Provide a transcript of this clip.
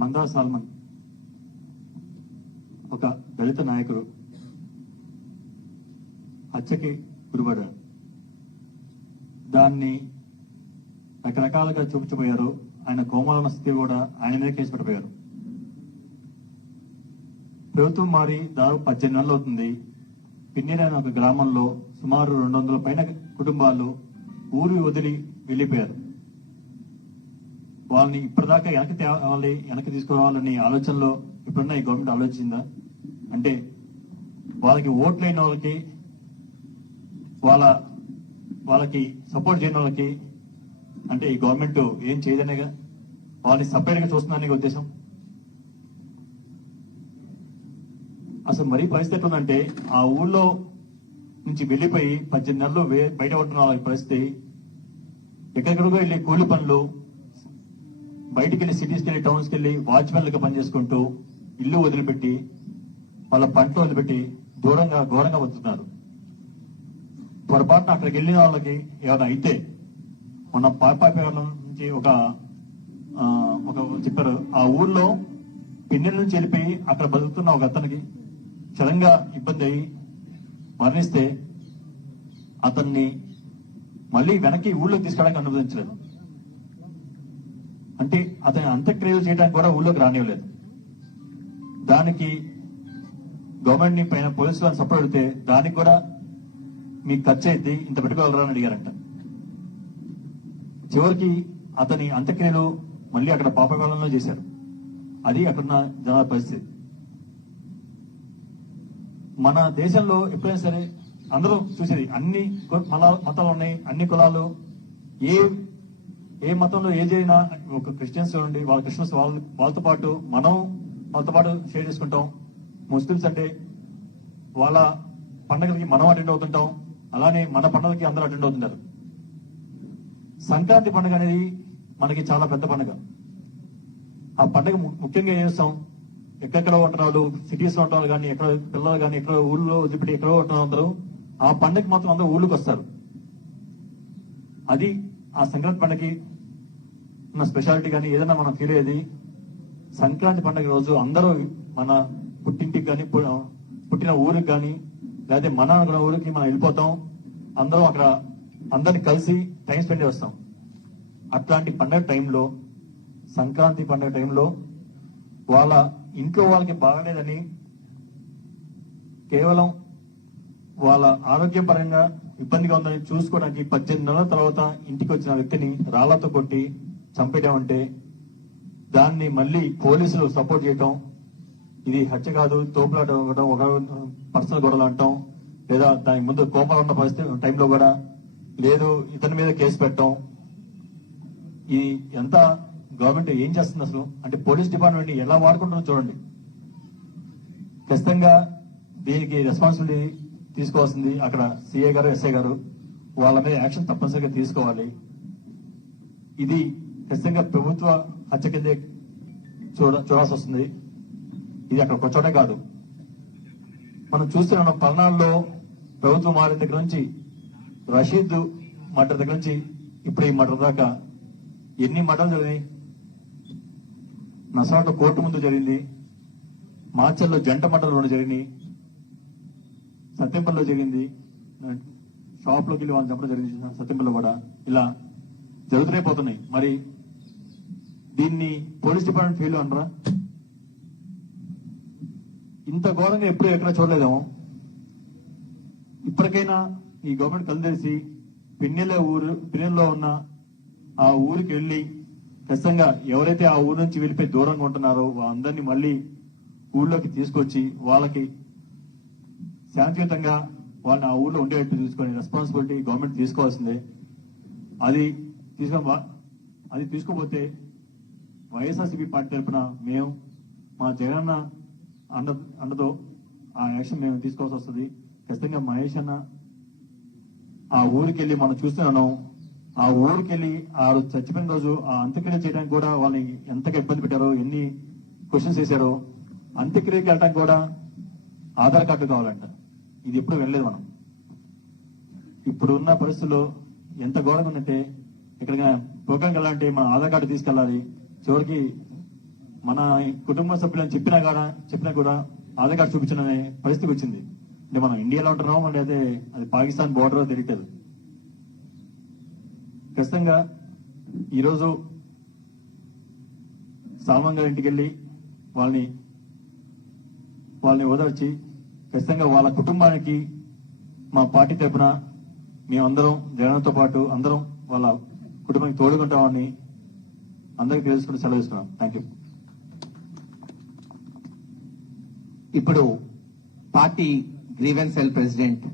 మందా salmon ఒక దళిత నాయకుడు హత్యకి గురిపడ్డాడు. దాన్ని రకరకాలుగా చూపించబోయారు. ఆయన కోమాలన్న స్థితి కూడా ఆయన మీద కేసు పెట్టబోయారు. ప్రభుత్వం మారి దాదాపు 18 నెలలు అవుతుంది. పిన్నిరైన ఒక గ్రామంలో సుమారు 200 పైన కుటుంబాలు ఊరు వదిలి వెళ్ళిపోయారు. వాళ్ళని ఇప్పటిదాకా వెనక్కి తీసుకురావాలని ఆలోచనలో ఇప్పుడున్న ఈ గవర్నమెంట్ ఆలోచించిందా? అంటే వాళ్ళకి ఓట్లైన వాళ్ళకి వాళ్ళకి సపోర్ట్ చేయని వాళ్ళకి అంటే ఈ గవర్నమెంట్ ఏం చేయదనేగా వాళ్ళని సపరేట్ గా చూస్తుందనే ఉద్దేశం. అసలు మరీ పరిస్థితి ఎట్లుందంటే ఆ ఊళ్ళో నుంచి వెళ్ళిపోయి 18 నెలలు బయట ఉంటున్న వాళ్ళ పరిస్థితి ఎక్కడెక్కడికో వెళ్ళి కూలి పనులు, బయటికి వెళ్ళి సిటీస్కి వెళ్ళి టౌన్స్కి వెళ్ళి వాచ్మెన్లుగా పనిచేసుకుంటూ ఇల్లు వదిలిపెట్టి వాళ్ళ పంటలు వదిలిపెట్టి ఘోరంగా బతుకుతున్నారు. పొరపాటున అక్కడికి వెళ్ళిన వాళ్ళకి ఏమైనా అయితే మన పాపాపేట నుంచి ఒక చెప్పారు, ఆ ఊర్లో పిన్నెల నుంచి వెళ్ళిపోయి అక్కడ బతుకుతున్న ఒక అతనికి సడన్గా ఇబ్బంది అయ్యి మరణిస్తే అతన్ని మళ్ళీ వెనక్కి ఊళ్ళోకి తీసుకెళ్ళడానికి అనుమతించలేదు. అంటే అతని అంత్యక్రియలు చేయడానికి కూడా ఊళ్ళోకి రానివ్వలేదు. దానికి గవర్నమెంట్ ని పైన పోలీసులను సపోర్ట్ అడిగితే దానికి కూడా మీకు ఖర్చు అయితే ఇంత పెట్టుకోగలరా అని అడిగారంట. చివరికి అతని అంత్యక్రియలు మళ్ళీ అక్కడ పాపకాలంలో చేశారు. అది అక్కడున్న జనాల పరిస్థితి. మన దేశంలో ఎప్పుడైనా సరే అందరూ చూసేది అన్ని మతాలు ఉన్నాయి, అన్ని కులాలు, ఏ మతంలో ఏ జరిగినా ఒక క్రిస్టియన్స్ ఉండి వాళ్ళ క్రిస్టియన్స్ వాళ్ళతో పాటు వాళ్ళతో పాటు షేర్ చేసుకుంటాం. ముస్లిమ్స్ అంటే వాళ్ళ పండుగలకి మనం అటెండ్ అవుతుంటాం, అలానే మన పండుగలకి అందరూ అటెండ్ అవుతుంటారు. సంక్రాంతి పండుగ అనేది మనకి చాలా పెద్ద పండుగ. ఆ పండుగ ముఖ్యంగా ఏం చేస్తాం, ఎక్కడెక్కడ ఉంటున్న వాళ్ళు, సిటీస్ లో ఉంటున్న వాళ్ళు కానీ, ఎక్కడ పిల్లలు కానీ, ఎక్కడ ఊళ్ళో వదిలిపెట్టి ఎక్కడో ఉంటున్న అందరూ ఆ పండుగకి మాత్రం అందరూ ఊళ్ళోకి వస్తారు. అది ఆ సంక్రాంతి పండుగకి ఉన్న స్పెషాలిటీ. కానీ ఏదైనా మనం ఫీల్ అయ్యేది సంక్రాంతి పండుగ రోజు అందరూ మన పుట్టింటికి కానీ, పుట్టిన ఊరికి కానీ, లేకపోతే మన అనుకున్న ఊరికి మనం వెళ్ళిపోతాం. అందరూ అక్కడ అందరిని కలిసి టైం స్పెండ్ చేస్తాం. అట్లాంటి పండుగ టైంలో, సంక్రాంతి పండుగ టైంలో వాళ్ళ ఇంట్లో వాళ్ళకి బాగలేదని కేవలం వాళ్ళ ఆరోగ్యపరంగా ఇబ్బందిగా ఉందని చూసుకోవడానికి 18 నెలల తర్వాత ఇంటికి వచ్చిన వ్యక్తిని రాళ్లతో కొట్టి చంపేయడం, దాన్ని మళ్ళీ పోలీసులు సపోర్ట్ చేయటం, ఇది హత్య కాదు, తోపులాట ఇవ్వడం, ఒక పర్సనల్ గొడవలు అంటాం, లేదా దానికి ముందు కోపాలు ఉన్న పరిస్థితి టైంలో కూడా లేదు ఇతని మీద కేసు పెట్టడం. ఇది ఎంత గవర్నమెంట్ ఏం చేస్తుంది అసలు? అంటే పోలీస్ డిపార్ట్మెంట్ ఎలా వాడుకుంటుందో చూడండి. ఖచ్చితంగా దీనికి రెస్పాన్సిబిలిటీ తీసుకోవాల్సింది అక్కడ సిఐ గారు, ఎస్ఐ గారు. వాళ్ళ మీద యాక్షన్ తప్పనిసరిగా తీసుకోవాలి. ఇది ఖచ్చితంగా ప్రభుత్వ హత్య కిందే చూడాల్సి వస్తుంది. ఇది అక్కడ ఒక చోటే కాదు. మనం చూస్తున్న పల్నాడులో ప్రభుత్వం మారిన దగ్గర నుంచి, రషీద్ మర్డర్ దగ్గర నుంచి ఇప్పుడు ఈ మర్డర్ దాకా ఎన్ని మర్డర్లు జరిగినాయి? నసరాట కోర్టు ముందు జరిగింది, మాచల్లో జంట మర్డర్లు 2 జరిగినాయి, సత్యంపల్లిలో జరిగింది, షాప్లోకి వెళ్ళి వాళ్ళని చంపడం జరిగింది సత్యంపల్లిలో కూడా. ఇలా జరుగుతూనే పోతున్నాయి. మరి దీన్ని పోలీస్ డిపార్ట్మెంట్ ఫెయిల్ అనరా? ఇంత ఘోరంగా ఎప్పుడు ఎక్కడ చూడలేదేమో. ఇప్పటికైనా ఈ గవర్నమెంట్ కలిసి పిన్నెల్లో ఉన్న ఆ ఊరికి వెళ్ళి ఖచ్చితంగా ఎవరైతే ఆ ఊరు నుంచి వెళ్ళిపోయి దూరంగా ఉంటున్నారో అందరినీ మళ్ళీ ఊళ్ళోకి తీసుకొచ్చి వాళ్ళకి శాంతియుతంగా వాళ్ళని ఆ ఊళ్ళో ఉండేటట్టు తీసుకొని రెస్పాన్సిబిలిటీ గవర్నమెంట్ తీసుకోవాల్సిందే. అది తీసుకోపోతే వైఎస్ఆర్సీపీ పార్టీ తరఫున మేము మా జగనన్న అండతో ఆ యాక్షన్ మేము తీసుకోవాల్సి వస్తుంది. ఖచ్చితంగా మహేష్ అన్న ఆ ఊరికి వెళ్ళి మనం చూస్తున్నాం. ఆ ఊరికి వెళ్ళి ఆ చచ్చిపోయిన రోజు ఆ అంత్యక్రియ చేయడానికి కూడా వాళ్ళని ఎంతగా ఇబ్బంది పెట్టారో, ఎన్ని క్వశ్చన్స్ వేశారో. అంత్యక్రియకి వెళ్ళడానికి కూడా ఆధార్ కార్డు కావాలంట. ఇది ఎప్పుడు వెళ్ళలేదు మనం. ఇప్పుడు ఉన్న పరిస్థితుల్లో ఎంత ఘోరంగా ఉందంటే, ఎక్కడికైనా ప్రోగ్రాంకి వెళ్ళాలంటే మన ఆధార్ కార్డు తీసుకెళ్ళాలి. చివరికి మన కుటుంబ సభ్యులని చెప్పినా కూడా ఆధార్ కార్డు చూపించిన పరిస్థితి వచ్చింది. అంటే మనం ఇండియాలో ఉంటున్నాం, అంటే అదే అది పాకిస్తాన్ బోర్డర్ తెలియట్లేదు. ఖచ్చితంగా ఈరోజు సల్మాన్ గారి ఇంటికి వెళ్ళి వాళ్ళని ఓదార్చి ఖచ్చితంగా వాళ్ళ కుటుంబానికి మా పార్టీ తరఫున మేమందరం జగన్తో పాటు అందరం వాళ్ళ కుటుంబానికి తోడుకుంటామని అందరికీ తెలుసుకుని సెలవు ఇస్తున్నాం. Thank you. ఇప్పుడు పార్టీ గ్రీవెన్స్ సెల్ ప్రెసిడెంట్